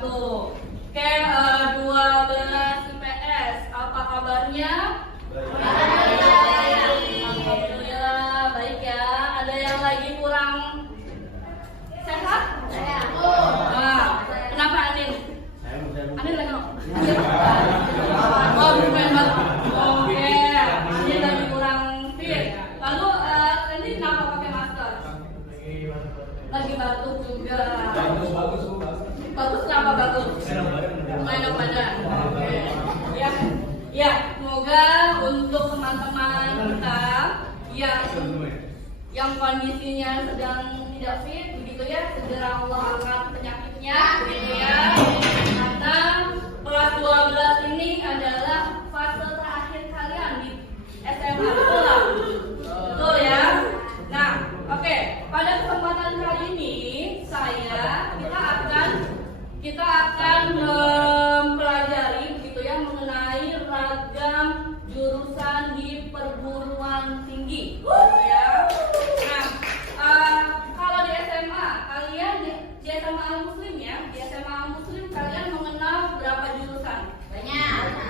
wabarakatuh. Oke, 12 IPS, apa kabarnya? Alhamdulillah, baik ya. Ada yang lagi kurang sehat? Nah, kenapa Anin? Anin lagi no? Oh, bukan. Oke, Anin lagi kurang fit. Lalu nanti kenapa pakai masker? Lagi batuk juga. Bagus kenapa bagus? Enak badan. Oke. Ya, semoga untuk teman-teman kita yang kondisinya sedang tidak fit, begitu ya, segera Allah angkat penyakitnya, begitu ya. Karena kelas 12 ini adalah fase terakhir kalian di SMA sekolah, betul ya. Nah, oke. Pada kesempatan kali ini kita akan mempelajari begitu ya mengenai ragam jurusan di perguruan tinggi, gitu ya. Nah, kalau di SMA kalian di SMA Al Muslim ya, di SMA Al Muslim kalian mengenal berapa jurusan? Banyak.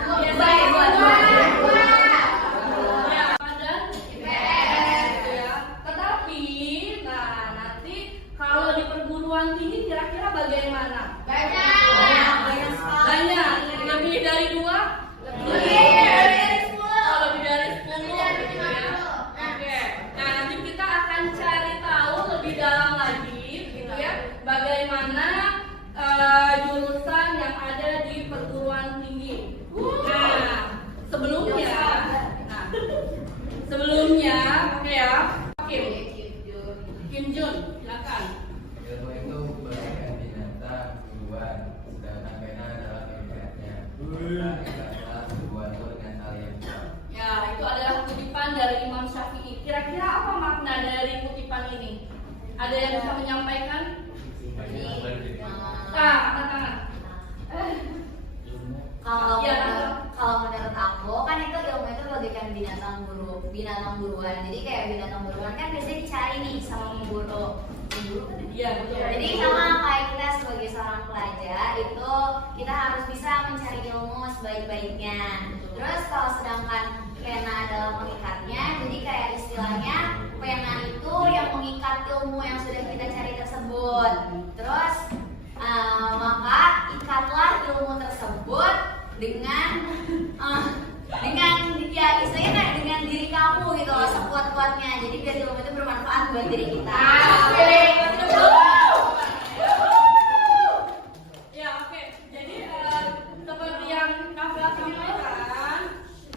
Kalau di perguruan tinggi kira-kira bagaimana? Banyak. Lebih dari 2? Lebih dari 10 gitu ya. Oke. Nah, nanti kita akan cari tahu lebih dalam lagi gitu ya, bagaimana jurusan yang ada di perguruan tinggi. Nah, sebelumnya oke ya. Kim Jun, silakan. Ilmu itu bagaikan binatang, tumbuhan, sedangkan pena adalah penggantinya. Adalah sebuah itu dengan hal yang sama. Ya, itu adalah kutipan dari Imam Syafi'i. Kira-kira apa makna dari kutipan ini? Ada yang bisa menyampaikan? Angkat tangan. Kalau menurut aku kan itu ilmu itu bagaikan binatang buruan. Jadi kayak binatang buruan kan biasanya dicari nih sama pemburu. Iya, betul. Jadi sama kayak kita sebagai seorang pelajar itu kita harus bisa mencari ilmu sebaik-baiknya. Terus kalau sedangkan pena adalah pengikatnya, jadi kayak istilahnya pena itu yang mengikat ilmu yang sudah kita cari tersebut. Terus maka ikatlah ilmu tersebut dengan ya istilahnya kayak dengan diri kamu gitu loh, sekuat-kuatnya. Jadi biar ilmu itu bermanfaat buat diri kita. Ya, oke. Jadi seperti yang Kak sampaikan,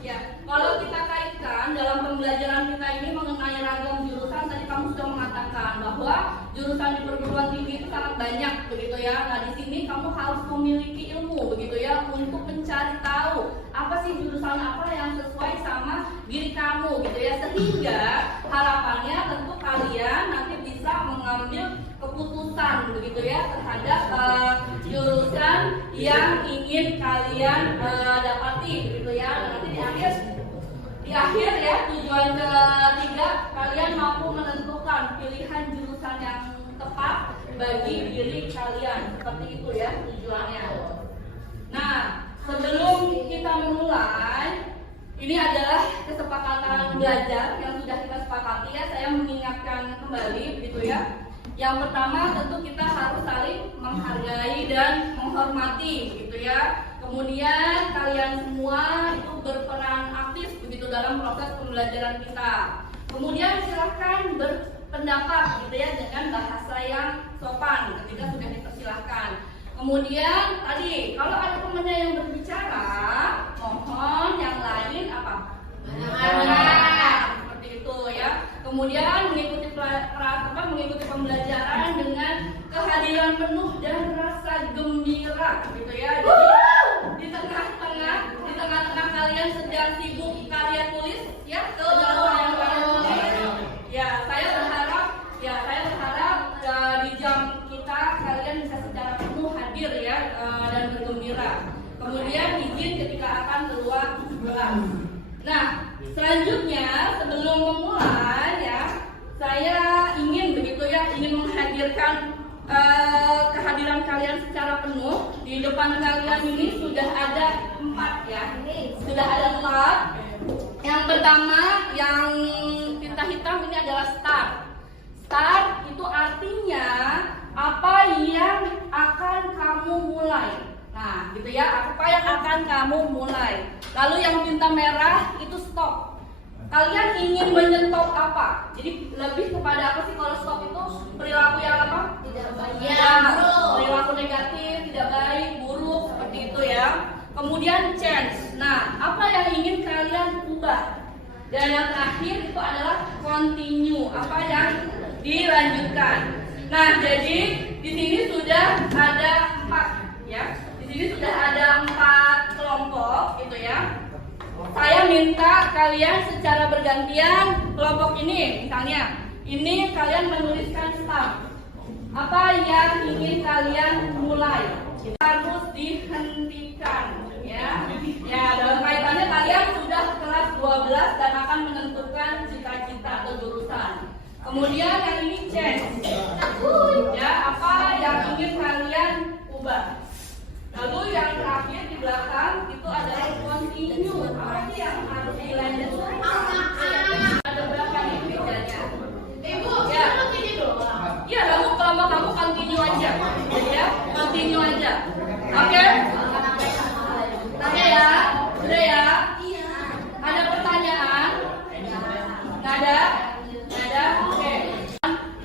ya, kalau kita kaitkan dalam pembelajaran kita ini mengenai ragam jurusan, tadi kamu sudah mengatakan bahwa jurusan di perguruan tinggi itu sangat banyak begitu ya. Nah, di sini kamu harus memiliki ilmu begitu ya untuk mencari tahu apa sih jurusan apa yang sesuai sama diri kamu gitu ya, sehingga harapannya tentu kalian nanti bisa mengambil keputusan begitu ya terhadap jurusan yang ingin kalian dapati begitu ya. Nanti di akhir ya, tujuan ketiga kalian mampu menentukan pilihan jurusan yang tepat bagi diri kalian, seperti itu ya tujuannya. Nah, sebelum kita memulai, ini adalah kesepakatan belajar yang sudah kita sepakati ya. Saya mengingatkan kembali gitu ya. Yang pertama tentu kita harus saling menghargai dan menghormati gitu ya. Kemudian kalian semua itu berperan aktif begitu dalam proses pembelajaran kita. Kemudian silahkan berpendapat gitu ya dengan bahasa yang sopan ketika sudah dipersilahkan. Kemudian tadi kalau ada temannya yang berbicara, mohon yang lain apa? Mendengar. Seperti itu ya. Kemudian mengikuti pembelajaran dengan kehadiran penuh dan rasa gembira gitu ya. Jadi di tengah-tengah kalian sedang sibuk karya tulis ya, yang kalian tulis. Ya, saya berharap di jam kita kalian bisa secara penuh hadir ya dan bergembira. Kemudian izin ketika akan keluar kelas. Nah, selanjutnya sebelum memulai ya, saya ingin menghadirkan kehadiran kalian secara penuh. Di depan kalian ini sudah ada 4 ya. Sudah ada 4. Yang pertama yang tinta hitam ini adalah start. Start itu artinya apa yang akan kamu mulai. Nah, gitu ya, apa yang akan kamu mulai. Lalu yang tinta merah itu stop. Kalian ingin menyetop apa? Jadi lebih kepada apa sih kalau stop itu? Perilaku yang apa? Tidak baik. Ya, perilaku negatif, tidak baik, buruk, seperti itu ya. Kemudian change. Nah, apa yang ingin kalian ubah? Dan yang terakhir itu adalah continue. Apa yang dilanjutkan? Nah, jadi di sini sudah ada 4 ya. Di sini sudah ada 4 kelompok gitu ya. Saya minta kalian secara bergantian kelompok ini, misalnya ini kalian menuliskan start. Apa yang ingin kalian mulai harus dihentikan ya. Ya, dalam kaitannya kalian sudah kelas 12 dan akan menentukan cita-cita atau jurusan. Kemudian yang ini change. Ya, apa yang ingin kalian ubah. Lalu yang terakhir di belakang itu adalah continue. Apa sih yang harus dilanjutkan? Ada berapa nih bedanya? Ibu, ya. Iya, kamu kelompok kamu continue aja. Ya, continue aja. Oke? Tanya ya? Sudah ya? Ada pertanyaan? Nggak ada? Nggak ada? Oke.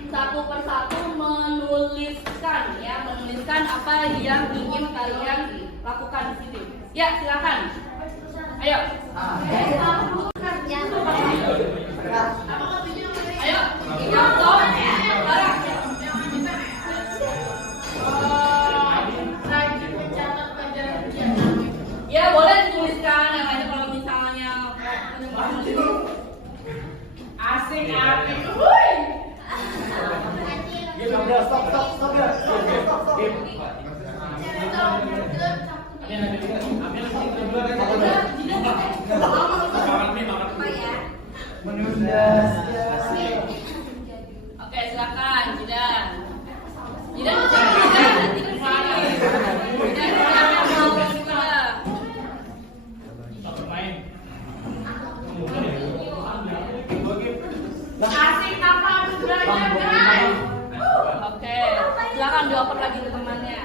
Satu persatu menuliskan ya, menuliskan apa yang ingin kalian lakukan di sini. Ya, silakan. Ayo. Ayo. Contoh. Barang. Ya, boleh dituliskan yang lainnya kalau misalnya asik. Stop ya. Menunda. Oke, silakan, Jidan. Jidan. Asik apa belajar guys? Oke, silakan dioper lagi ke temannya.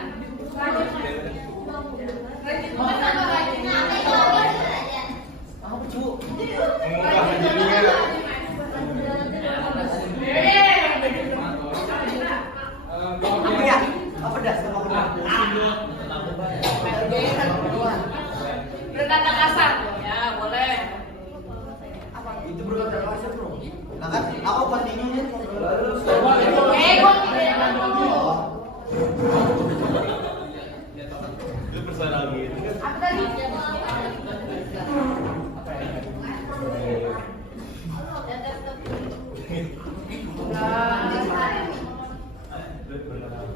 Berkata kasar, ya boleh. Itu berkata kasar bro. Nah kan aku continue-nya. Gua tidak mau. Itu personal gitu. Apa tadi?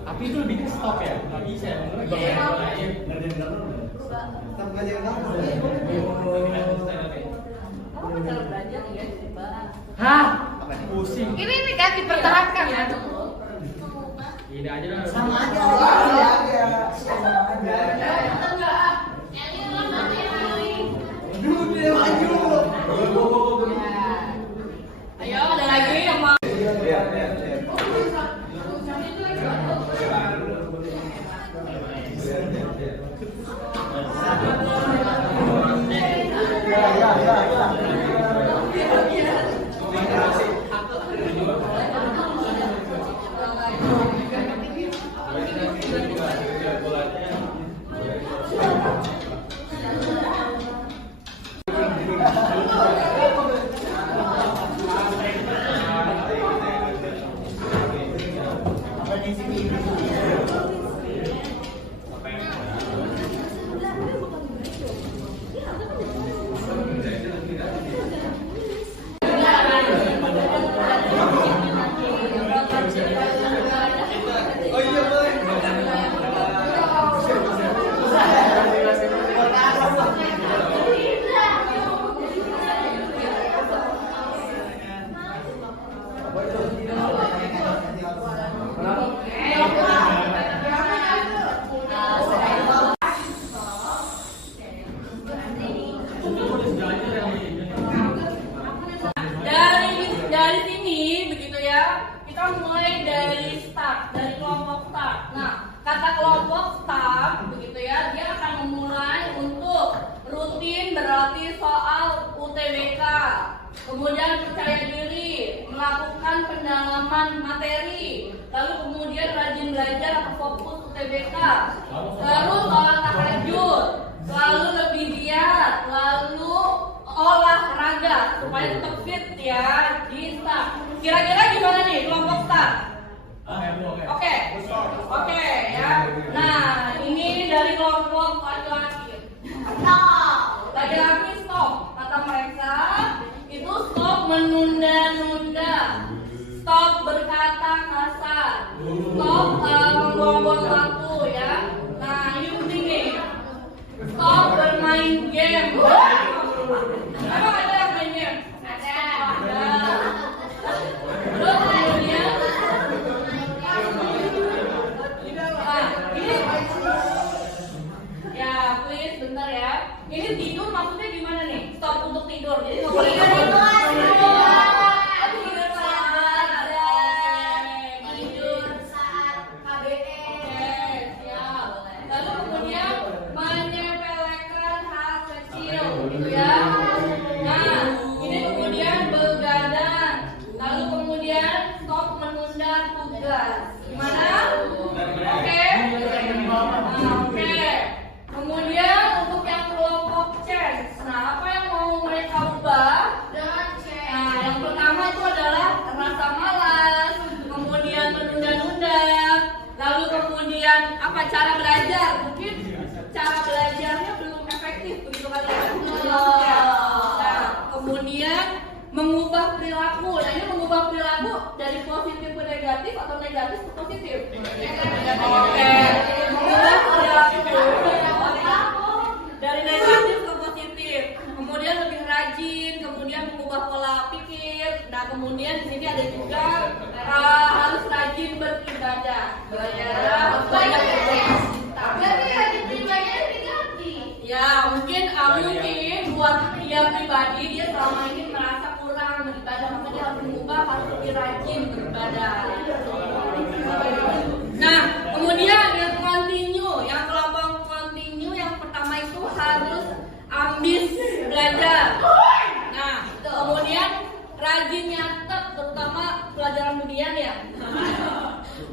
Tapi itu lebih ke stop ya, nggak bisa ya. Stop belajar kamu. Kamu cara belajar ya, coba. Hah? Pusing. Ini kan dipertahankan ya. Ini aja lah. Sama aja. Sama aja. Dulu dia maju. Ayo, ada lagi yang mau. kemudian percaya diri, melakukan pendalaman materi, lalu kemudian rajin belajar atau fokus UTBK, lalu sholat tahajud, lalu lebih giat, lalu olahraga supaya tetap fit ya di start. Kira-kira gimana nih kelompok start? Oke ya. Nah ini dari kelompok laki-laki. Laki-laki stop. Kata mereka itu stop menunda-nunda, stop berkata kasar, stop membuang-buang waktu ya. Nah ini penting nih. Stop bermain game. Emang ada yang main game? Ada. Terus kemudian ini ya please bentar ya. Ini tidur maksudnya gimana nih? Stop untuk tidur. Jadi nggak boleh Tidur saat KBM. siap. Lalu kemudian menyepelekan hal kecil, gitu ya. Nah, ini kemudian begadang. Lalu kemudian stop menunda tugas. Gimana? Oke. Oke. Kemudian untuk yang kelompok change. Nah, apa yang mau mereka ubah? Nah, yang pertama itu adalah rasa malas, kemudian menunda-nunda, lalu kemudian apa cara belajar? Mungkin cara belajarnya belum efektif begitu kali ya. Nah, kemudian mengubah perilaku. Nah, ini mengubah perilaku dari positif ke negatif atau negatif ke positif? Oke. Mengubah perilaku dari negatif ke positif. Kemudian lebih rajin, kemudian mengubah pola pikir. Nah, kemudian di sini ada juga harus rajin beribadah. Harus banyak bercinta. Ya, mungkin buat dia pribadi dia selama ini merasa kurang beribadah, maka dia harus mengubah, harus lebih rajin beribadah. Nah, kemudian yang continue, yang kelompok continue yang pertama itu harus ambis belajar. Nah, kemudian rajin nyatet, terutama pelajaran hunian ya.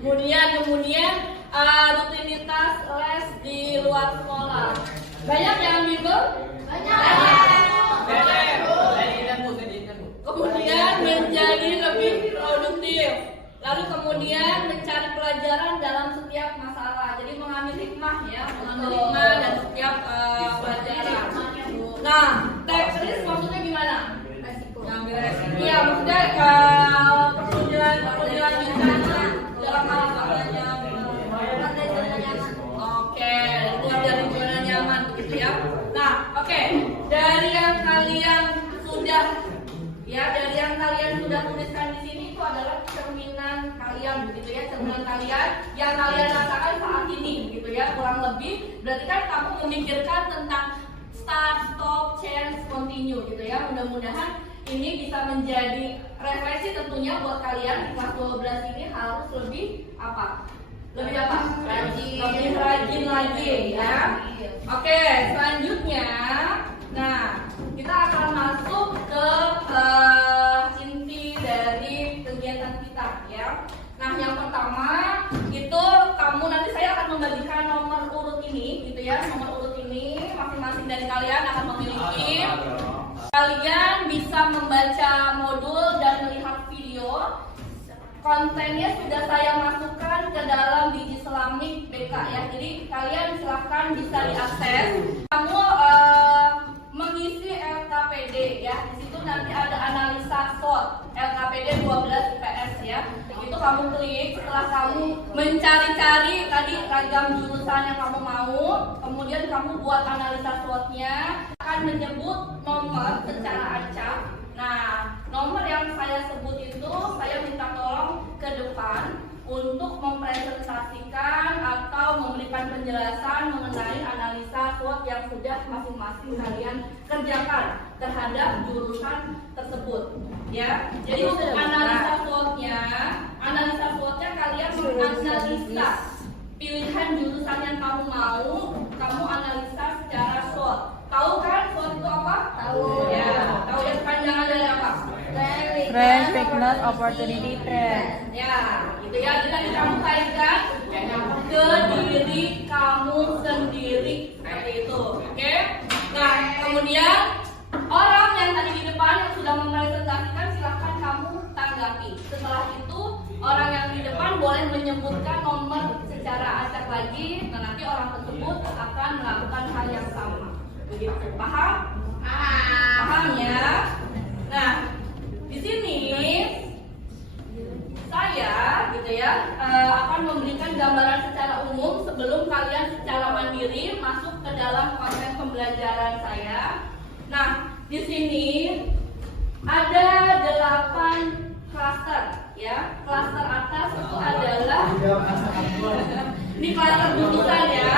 Kemudian rutinitas les di luar sekolah. Banyak yang bimbel? Banyak. Kemudian menjadi lebih produktif. Lalu kemudian mencari pelajaran dalam setiap masalah. Jadi mengambil hikmah ya, mengambil hikmah dan setiap pelajaran. Nah, take risk maksudnya gimana? Ngambil resiko. Iya, maksudnya dilanjutkan dalam hal belajar. Oke, keluar dari zona nyaman begitu ya. Nah, oke. Dari yang kalian sudah tuliskan di sini itu adalah cerminan kalian begitu ya, cerminan kalian yang kalian rasakan saat ini gitu ya, kurang lebih. Berarti kan kamu memikirkan tentang start, stop, change, continue gitu ya. Mudah-mudahan ini bisa menjadi refleksi tentunya buat kalian di kelas 12 ini harus lebih apa? Lebih apa? Lebih rajin lagi ya. Oke, selanjutnya, nah kita akan masuk ke inti dari kegiatan kita ya. Nah yang pertama itu kamu nanti saya akan membagikan nomor urut ini gitu ya. Nomor urut ini masing-masing dari kalian akan memiliki. Kalian bisa membaca modul dan melihat video. Kontennya sudah saya masukkan ke dalam Digislamik BK ya. Jadi kalian silahkan bisa diakses. Kamu mengisi LKPD ya. Di situ nanti ada analisa SWOT LKPD 12 IPS ya. Itu kamu klik. Setelah kamu mencari-cari tadi ragam jurusan yang kamu mau, kemudian kamu buat analisa SWOT-nya, akan menyebut nomor secara acak. Nah, nomor yang saya sebut itu saya minta tolong ke depan untuk mempresentasikan atau memberikan penjelasan mengenai analisa SWOT yang sudah masing-masing kalian kerjakan terhadap jurusan tersebut. Ya, jadi untuk analisa SWOT-nya kalian menganalisa pilihan jurusan yang kamu mau, kamu analisa secara SWOT. Tahu kan SWOT itu apa? Tahu. Ya, tahu ya, kepanjangan dari apa? opportunity trend. Ya, gitu ya. Dengan kamu kaitkan ke diri kamu sendiri seperti itu. Oke? Nah, kemudian orang yang tadi di depan yang sudah mempresentasikan silahkan kamu tanggapi. Setelah itu orang yang di depan boleh menyebutkan nomor secara acak lagi, dan nanti orang tersebut akan melakukan hal yang sama. Begitu, paham? Paham ya? Nah, di sini saya gitu ya akan memberikan gambaran secara umum sebelum kalian secara mandiri masuk ke dalam konten pembelajaran saya. Nah, di sini ada 8 klaster ya. Klaster atas itu adalah ini klaster jurusan ya.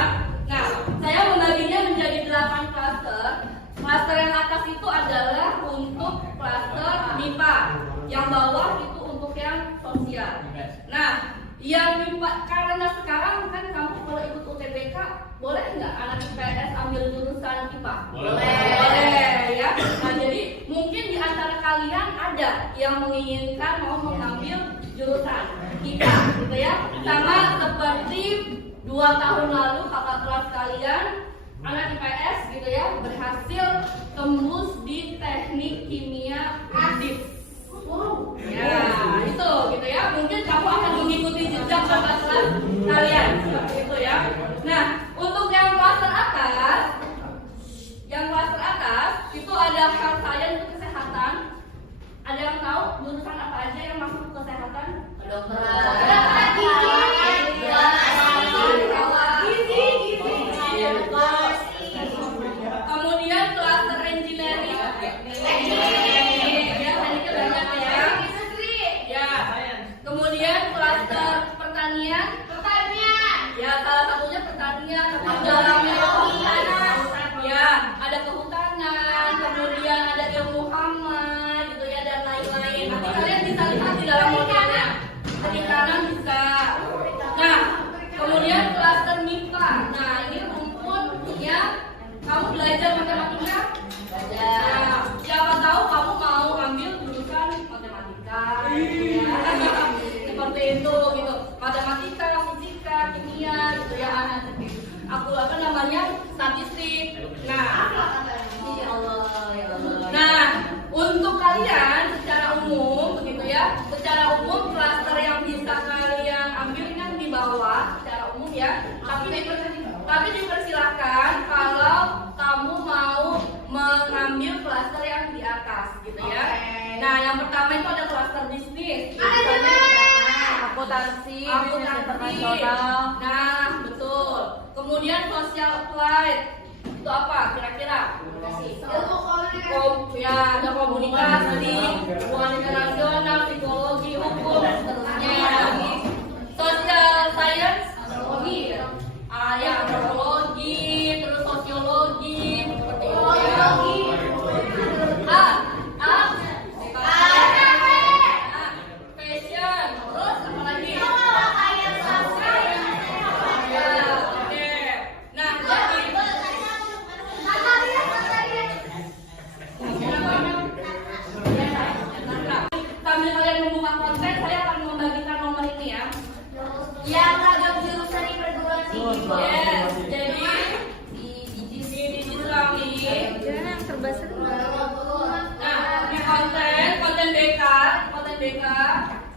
Nah, saya membaginya menjadi 8 klaster. Klaster yang atas itu adalah untuk klaster MIPA, yang bawah itu untuk yang sosial. Nah, yang MIPA karena sekarang kan kamu kalau ikut UTBK boleh nggak anak IPS ambil jurusan IPA? Boleh ya. Nah, jadi mungkin di antara kalian ada yang menginginkan mau mengambil jurusan IPA, gitu ya. Sama seperti 2 tahun lalu kakak kelas kalian anak IPS gitu ya berhasil tembus di teknik kimia adit. Wow. Ya, itu gitu ya. Mungkin kamu akan mengikuti jejak kakak kelas kalian seperti itu ya. Nah, untuk yang klaster atas itu ada health science untuk kesehatan. Ada yang tahu jurusan apa aja yang masuk kesehatan? Kedokteran. Kemudian klaster engineering. Ya, tekniknya banyak ya. Ya. Kemudian klaster pertanian. Ya, salah satunya pertanian. Dalamnya kehutanan. Ya, ada kehutanan. Kemudian ada ilmu hama, gitu ya, dan lain-lain. Nanti kalian bisa lihat di dalam modelnya. Di kanan bisa. Nah, kemudian klaster MIPA. Nah, ini rumpun ya. Kamu belajar matematika? Nah, siapa tahu kamu mau ambil jurusan matematika. Ya. Seperti itu gitu. Matematika, fisika, kimia gitu ya. Aku apa namanya? Statistik. Nah, untuk kalian secara umum begitu ya. Secara umum klaster yang bisa kalian ambil kan di bawah secara umum ya. Tapi dipersilahkan kalau kamu mau mengambil klaster yang di atas gitu ya. Nah, yang pertama itu ada klaster bisnis. Akuntansi, bisnis internasional. Nah, betul. Kemudian social applied. Itu apa kira-kira? Ya, ada komunikasi, hubungan internasional, psikologi, hukum, seterusnya. Social science, antropologi ya. Ya, antropologi, terus sosiologi, seperti itu ya. Fashion, terus apa lagi? Ya, oke. Nah, sambil kalian membuka konten, saya akan membagikan nomor ini ya. Yang ragam jurusan di perguruan tinggi. Yes, jadi di digital ini. Yang serba seru. Nah, di konten BK,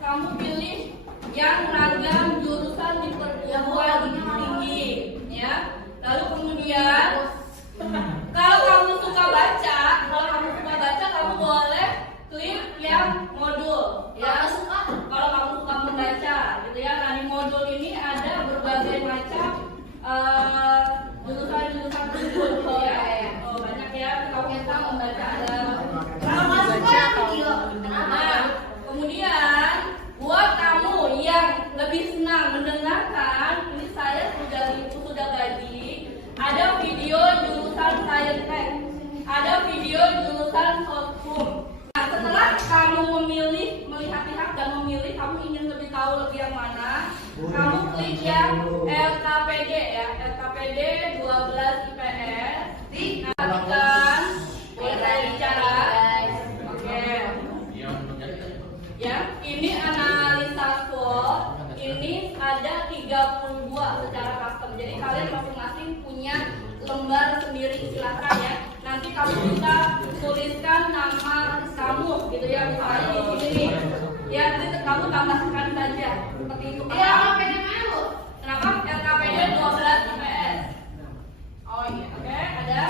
kamu pilih yang ragam jurusan di perguruan tinggi, ya. Lalu kemudian, kalau kamu suka baca, kamu boleh klik yang modul, ya. Kalau kamu suka membaca, gitu ya. Nah, di modul ini ada berbagai macam jurusan tersebut, ya. Oh, banyak ya. Kamu bisa membaca ada. Nah, kemudian buat kamu yang lebih senang mendengarkan, ini saya sudah bagi ada video jurusan Saintek, ada video jurusan Sosum. Nah, setelah kamu melihat-lihat dan memilih, kamu ingin lebih tahu lebih yang mana, kamu klik yang LKPD ya, LKPD 12 IPS. Nah, kita bicara. Oke. Ya, kalian masing-masing punya lembar sendiri, silahkan ya. Nanti kamu bisa tuliskan nama kamu gitu ya, misalnya di sini nih. Ya, nanti kamu tambahkan saja seperti itu. Iya, kenapa? RKPD 12 IPS. Oh iya, oke, ada?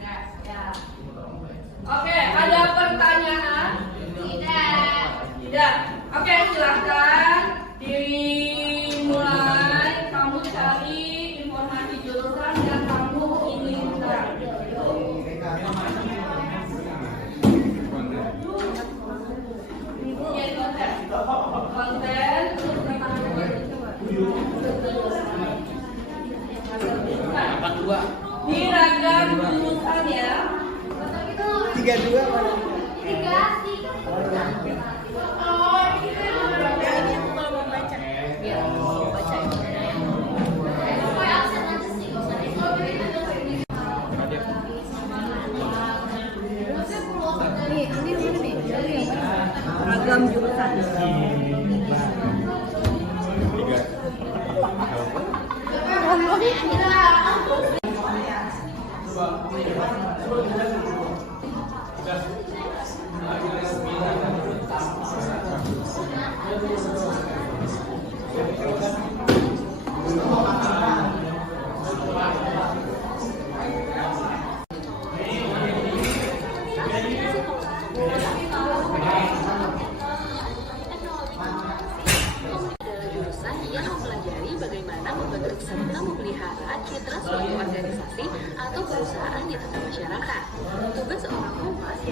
Ya. Oke, ada pertanyaan? Tidak. Oke, silahkan dimulai. Kamu cari informasi jurusan yang kamu inginkan. Iya, konten. Di ragam jurusan ya. 32 mana? Ragam jurusan. Jurusan yang mempelajari bagaimana membentuk serta memelihara citra suatu organisasi atau perusahaan di tengah masyarakat. Tugas seorang humas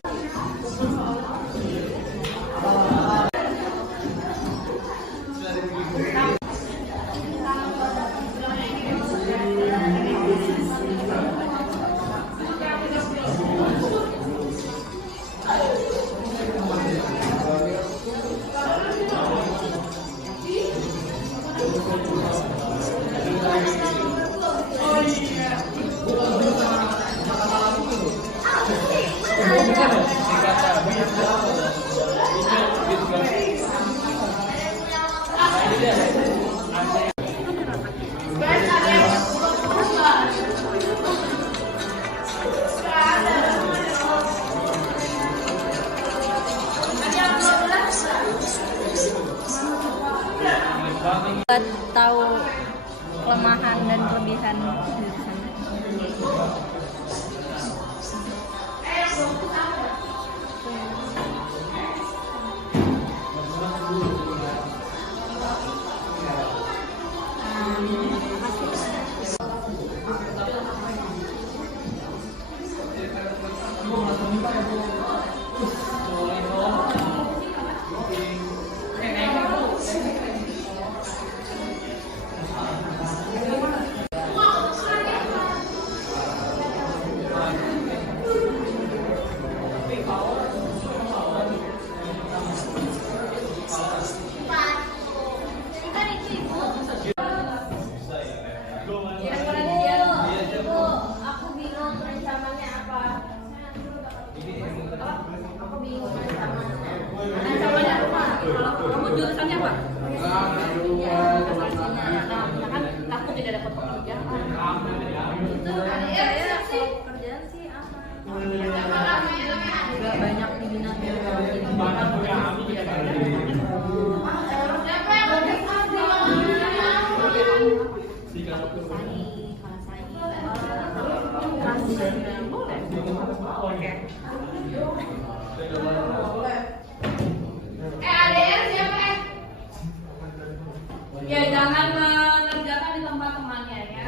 buat tahu kelemahan dan kelebihan jurusan. Aku bingung rencananya apa. Aku bingung rencananya. Rencananya apa? Kamu jurusannya apa? Nah, kan takut tidak dapat pekerjaan. Itu Saya kalau pekerjaan sih apa? Juga banyak diminati. ADR siapa? Ya, jangan mengerjakan di tempat temannya ya.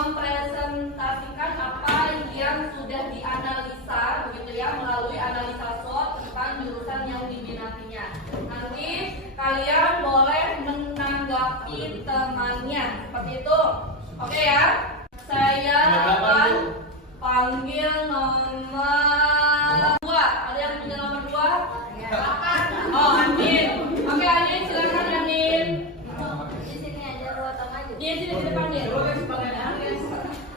mempresentasikan apa yang sudah dianalisa begitu ya melalui analisa SWOT tentang jurusan yang diminatinya. Nanti kalian boleh menanggapi temannya seperti itu. Oke ya? Saya akan panggil nomor 2. Ada yang punya nomor 2? Oh, Anin. Oke, Anin, silakan Anin. Di sini aja buat Tom aja. Di sini di depan nih.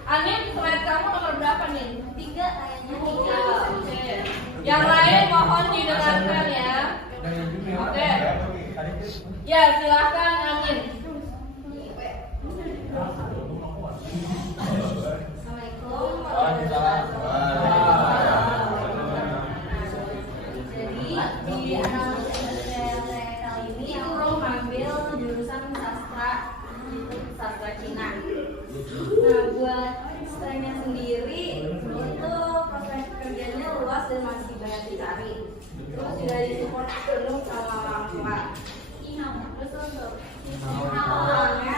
Anin, slide kamu nomor berapa nih? 3 kayaknya. 3. Oke. Yang lain mohon didengarkan ya. Oke. Ya, silakan Anin. Assalamualaikum warahmatullahi wabarakatuh. Jadi di analisis saya kali ini aku mengambil jurusan sastra Cina. Nah, buat strengthnya sendiri itu prospek kerjanya luas dan masih banyak dicari. Terus juga disupport penuh sama orang tua. Terus untuk orangnya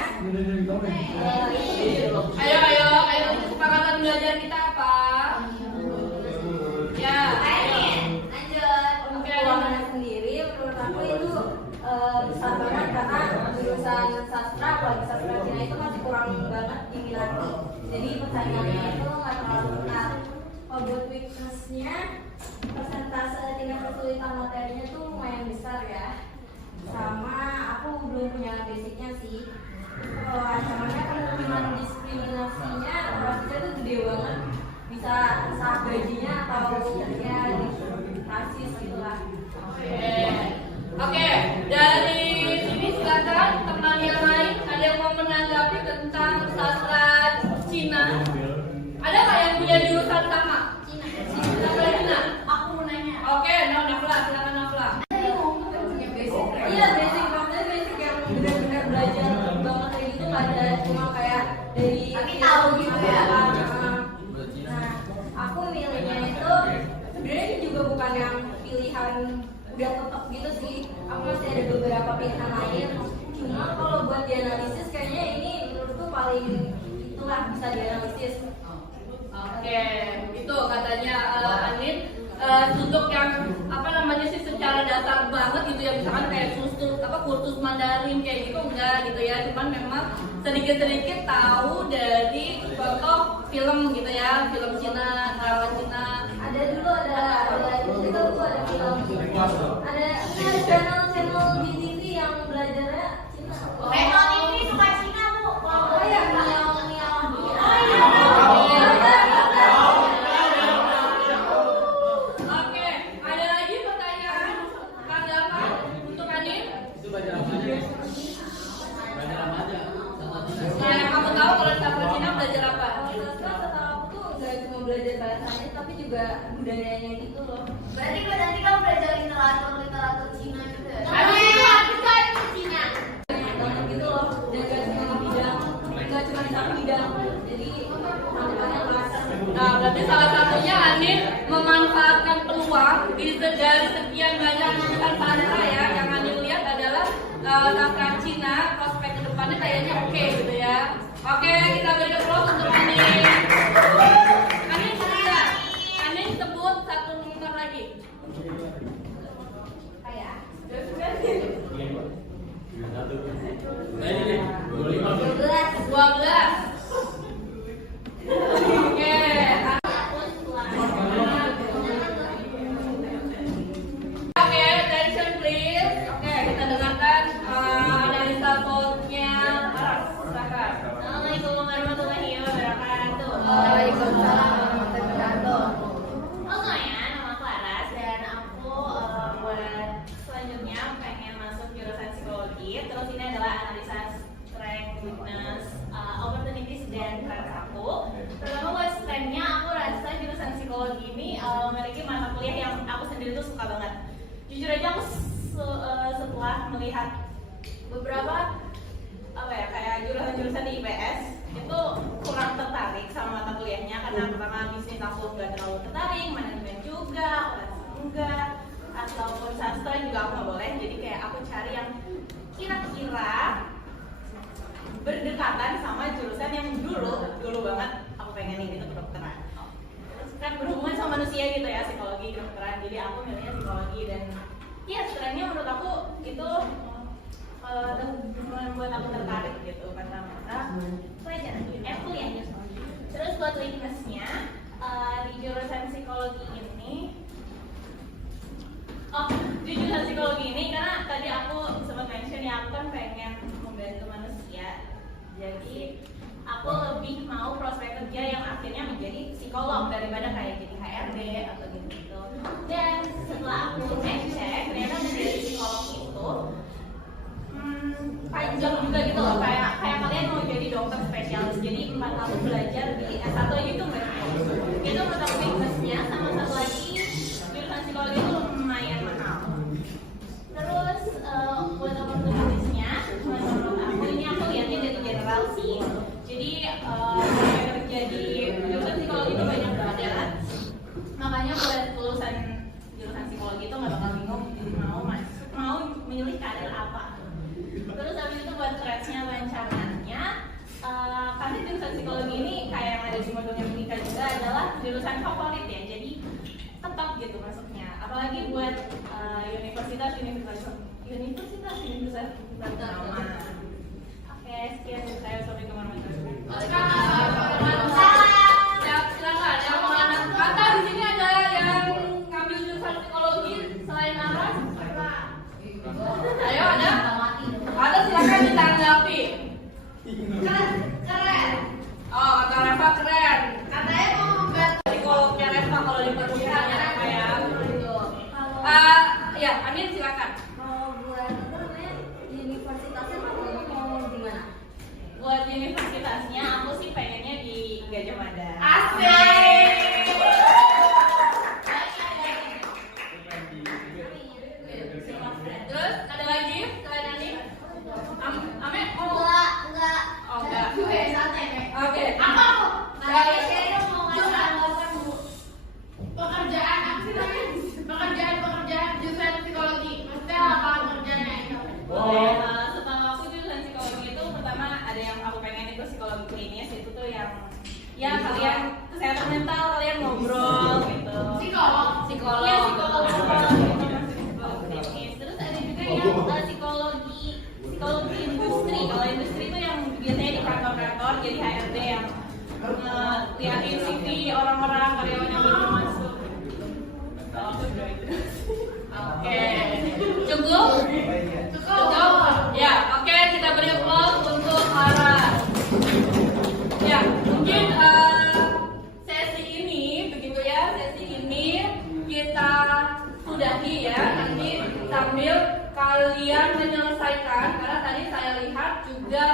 Ayo, kesepakatan belajar kita apa? Ya. lanjut. Oke. Keuangannya sendiri menurut aku itu besar banget karena jurusan sastra, apalagi sastra Cina itu masih kurang banget diminati. Jadi persaingannya itu nggak terlalu ketat. Kalau buat weakness-nya, persentase tingkat kesulitan materinya tuh lumayan besar ya. Sama aku belum punya basicnya sih. Kalau ancamannya kemungkinan diskriminasinya prosesnya tuh gede banget, bisa saat gajinya atau ya rasis gitu lah. Oke, dari sini silakan teman yang lain ada yang mau menanggapi tentang sastra Cina. Ada nggak yang punya jurusan sama? Sastra Cina. Aku mau nanya. Oke, Nafla, silakan Nafla. Iya, basic maksudnya basic yang benar-benar belajar banget kayak gitu, nggak ada cuma kayak dari tapi tahu gitu ya. Nah, aku milihnya itu sebenarnya ini juga bukan yang pilihan udah tetap gitu sih. Aku masih ada beberapa pilihan lain. Cuma kalau buat dianalisis kayaknya ini menurutku paling itulah bisa dianalisis. Oke, itu katanya Anin. Untuk yang apa namanya sih secara dasar banget gitu ya, misalkan kayak kursus Mandarin kayak gitu enggak gitu ya, cuman memang sedikit-sedikit tahu dari contoh film gitu ya, film Cina, drama Cina. Ada dulu ada film, ada channel di TV yang belajarnya Cina. Channel TV suka Cina bu. Oh ya, Oke, ada lagi pertanyaan, tanggapan untuk Anin? Nah, yang kamu tahu kalau sastra Cina belajar apa? Setahu aku tuh nggak cuma belajar bahasanya, tapi juga budayanya gitu loh. Berarti nanti kamu belajar literatur Cina juga. Aku kan Cina. Banget gitu loh, dan nggak cuma satu bidang. Jadi tantangannya luas. Nah, berarti salah satunya Anin memanfaatkan peluang dari sekian banyak jurusan sastra ya, yang Anin lihat adalah sastra Cina, prospek kedepannya kayaknya oke gitu ya. Oke, kita beri aplaus untuk Anin. Anin bisa. Anin sebut satu nomor lagi. Kayak 12. Oke. Oke, attention please. Oke, kita dengarkan analisa vote-nya. Silakan. Assalamualaikum warahmatullahi wabarakatuh. Waalaikumsalam warahmatullahi wabarakatuh. Halo ya, nama aku Aras dan aku buat selanjutnya pengen masuk jurusan psikologi. Terus ini adalah analisa strength, weakness, opportunities dan strength aku. Pertama buat strength-nya, aku rasa jurusan psikologi ini memiliki mata kuliah yang aku sendiri tuh suka banget. Jujur aja aku setelah melihat beberapa kayak jurusan-jurusan di IPS itu kurang tertarik sama mata kuliahnya karena pertama bisnis aku nggak terlalu tertarik, manajemen juga, enggak, ataupun sastra juga aku nggak boleh. Jadi kayak aku cari yang kira-kira berdekatan sama jurusan yang dulu membuat aku tertarik gitu pertama pelajaran kuliah. Terus buat weakness-nya di jurusan psikologi ini, karena tadi aku sempat mention ya, aku kan pengen membantu manusia, jadi aku lebih mau prospek kerja yang akhirnya menjadi psikolog daripada kayak jadi HRD atau gitu. Dan setelah aku cek ternyata menjadi psikolog itu panjang juga gitu loh, kayak kalian mau jadi dokter spesialis, jadi 4 tahun belajar di S1 gitu nggak? Itu menurut aku weakness-nya. Sama satu lagi, jurusan psikologi itu lumayan mahal. Terus buat opportunities-nya, menurut aku ini aku lihatnya dari general sih. Jadi kerja di jurusan psikologi itu banyak banget. Makanya buat lulusan jurusan psikologi itu nggak bakal bingung mau milih karir apa. Terus habis itu buat threads-nya, ancamannya, karena jurusan psikologi ini kayak yang ada di modulnya Menika juga adalah jurusan favorit ya, jadi tetap gitu masuknya. Apalagi buat universitas ternama. Oke, sekian dari saya. Sampai kemana-mana. Silakan yang mau anak kata di sini ada yang ngambil jurusan psikologi selain Aras? Ayo ada? Ada, silakan ditanggapi. Keren. Oh, kata Reva keren. Katanya mau membantu. Psikolognya Reva kalau di perkuliahan ya Reva ya. Ya, Amin silakan. Kalau buat apa namanya universitasnya mau di mana? Buat universitasnya aku sih pengennya di Gajah Mada. Asik. Terus ada lagi selain Ani? Ame? Enggak. Oh enggak. Santai. Oke. Apa? Saya kira mau ngajak Pekerjaan apa sih namanya? Pekerjaan jurusan psikologi. Maksudnya lapangan kerjanya itu. Setelah aku jurusan psikologi itu pertama ada yang aku pengen itu psikologi klinis, itu tuh yang ya kalian kesehatan mental, kalian ngobrol gitu. Psikolog. Ya, psikolog klinis. Terus ada juga yang psikologi industri. Kalau industri itu yang biasanya di kantor-kantor jadi HRD yang liatin CV orang-orang karyawan yang baru masuk. Oke. Cukup? Ya, oke, kita beri applause untuk Ara. Ya, mungkin sesi ini begitu ya, sesi ini kita sudahi ya. Nanti sambil kalian menyelesaikan, karena tadi saya lihat juga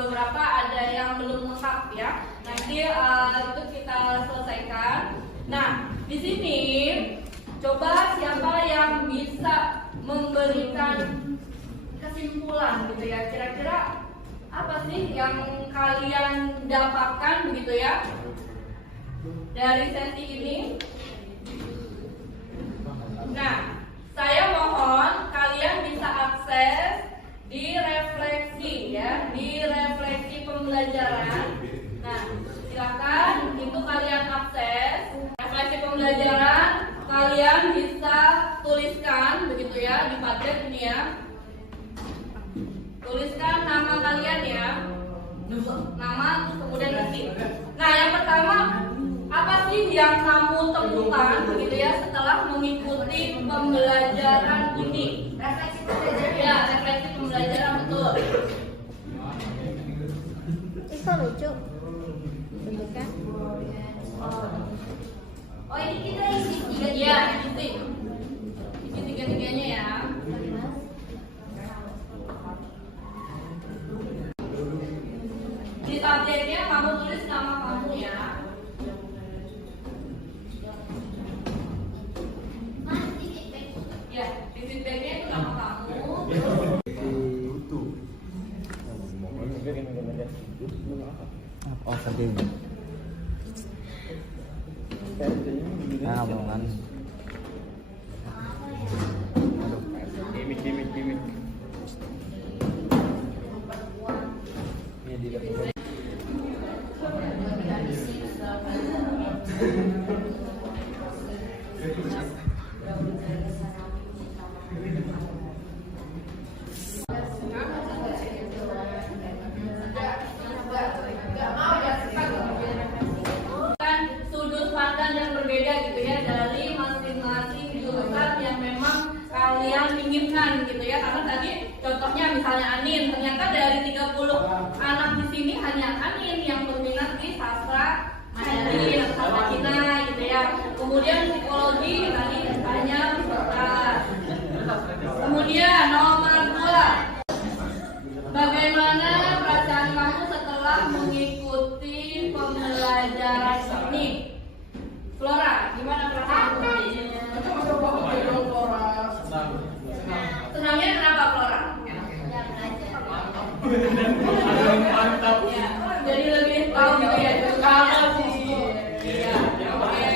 beberapa ada yang belum lengkap ya. Nanti itu kita selesaikan. Nah, di sini coba siapa yang bisa memberikan kesimpulan gitu ya, kira-kira apa sih yang kalian dapatkan begitu ya dari sesi ini. Nah, saya mohon kalian bisa akses di refleksi ya, di refleksi pembelajaran. Nah, silakan itu kalian akses refleksi pembelajaran, kalian bisa tuliskan begitu ya di pajak ini ya. Tuliskan nama kalian ya, nama terus kemudian isi. Nah, yang pertama, apa sih yang kamu temukan begitu ya setelah mengikuti pembelajaran ini? Refleksi pembelajaran. Ya, refleksi pembelajaran betul. Itu lucu bentuknya. Oh, ini kita isi tiga. Iya, isi tiga-tiganya ya. Di subjeknya kamu tulis nama kamu ya. Ya, di feedbacknya itu nama kamu. Oh, sedih. Nah, omongan. Gimik. Ini di depan. hanya Anin yang berminat di sastra Mandarin atau sastra Cina gitu ya. Kemudian psikologi tadi hanya Ustaz. Kemudian nomor 2, bagaimana perasaan kamu setelah mengikuti pembelajaran ini? Flora, gimana perasaanmu? Senangnya kenapa Flora? Mantap. Ya, jadi lebih tahu gitu ya. Kalau sih. Iya. Oke.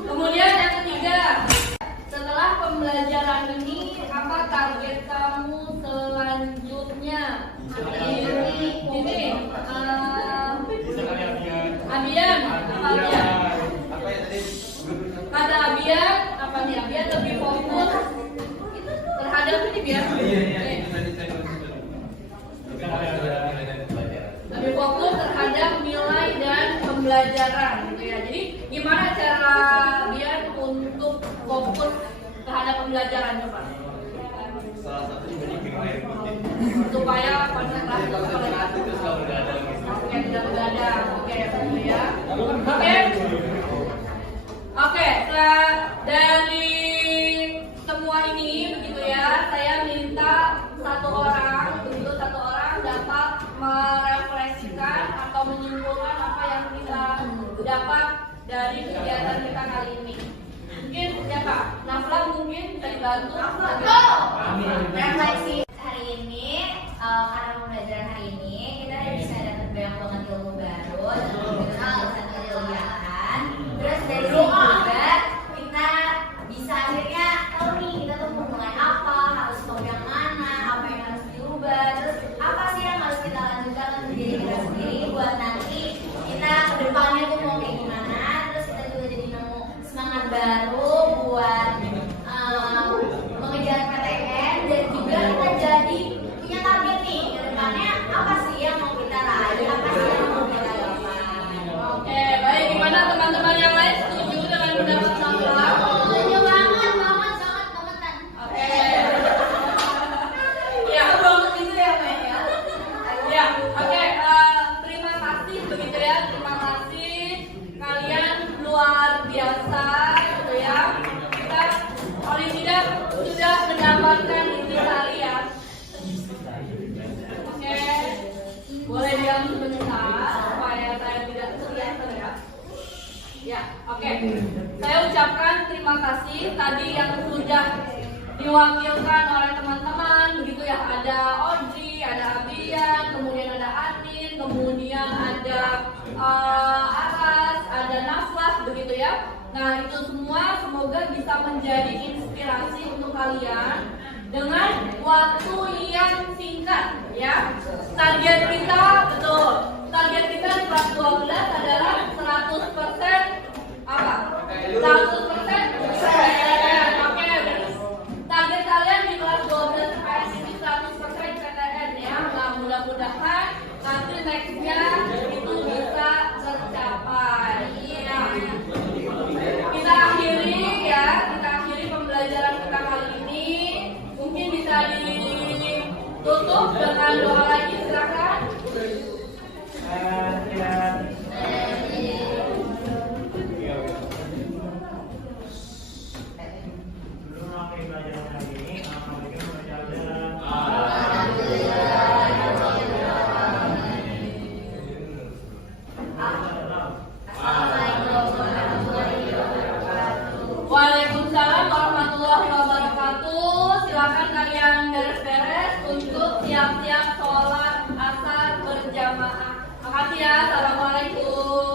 Kemudian yang ketiga, setelah pembelajaran ini apa target kamu selanjutnya? Ini Abian, apa Abian? Kata Abian, apa nih? Abian lebih fokus terhadap ini biar lebih fokus terhadap nilai dan pembelajaran gitu ya. Jadi gimana cara Abian untuk fokus terhadap pembelajaran coba? Salah satu juga Supaya konsentrasi itu Oke, tidak begadang. Oke, ya. Oke, dari semua ini begitu ya, saya minta satu orang dapat merefleksikan atau menyimpulkan apa yang kita dapat dari kegiatan kita kali ini. Mungkin siapa? Nafla mungkin bisa dibantu. Refleksi hari ini, karena pembelajaran hari ini kita bisa dapat banyak banget ilmu baru dan mengenal satu kegiatan. Terus dari sini juga kita bisa akhirnya tahu nih kita tuh mau mulai apa, harus mau yang mana, apa yang harus diubah, terus apa sih yang harus kita lanjutkan untuk diri kita sendiri buat nanti kita kedepannya tuh mau kayak gimana. Terus kita juga jadi nemu semangat baru buat mengejar PTN dan juga kita jadi punya target nih ke depannya apa sih yang mau kita raih, apa sih yang mau kita gapai. Oke, baik. Gimana teman-teman yang lain setuju dengan pendapat Nafla? Setuju banget. Oke. Ya, banget itu ya, Mei ya. Ya, oke. Terima kasih begitu ya. Terima kasih kalian luar biasa gitu ya. Kita paling tidak sudah mendapatkan intisari ya. Oke. Boleh diam sebentar supaya saya tidak kelihatan ya. Ya, oke. Saya ucapkan terima kasih tadi yang sudah diwakilkan oleh teman-teman begitu ya. Ada Oji, ada Abian, kemudian ada Anin, kemudian ada Aras, ada Naflas begitu ya. Nah, itu semua semoga bisa menjadi inspirasi untuk kalian dengan waktu yang singkat ya. Target kita betul. Target kita di kelas 12 adalah 100% apa? 100% PTN. Oke, target kalian di kelas 12 PS ini 100% PTN ya. Nah, mudah-mudahan nanti nextnya itu bisa tercapai. Iya. Kita akhiri pembelajaran kita kali ini. Mungkin bisa ditutup dengan doa lagi, silakan. Waalaikumsalam warahmatullahi wabarakatuh. Silakan kalian beres-beres untuk siap-siap sholat asar berjamaah. Makasih ya. Assalamualaikum.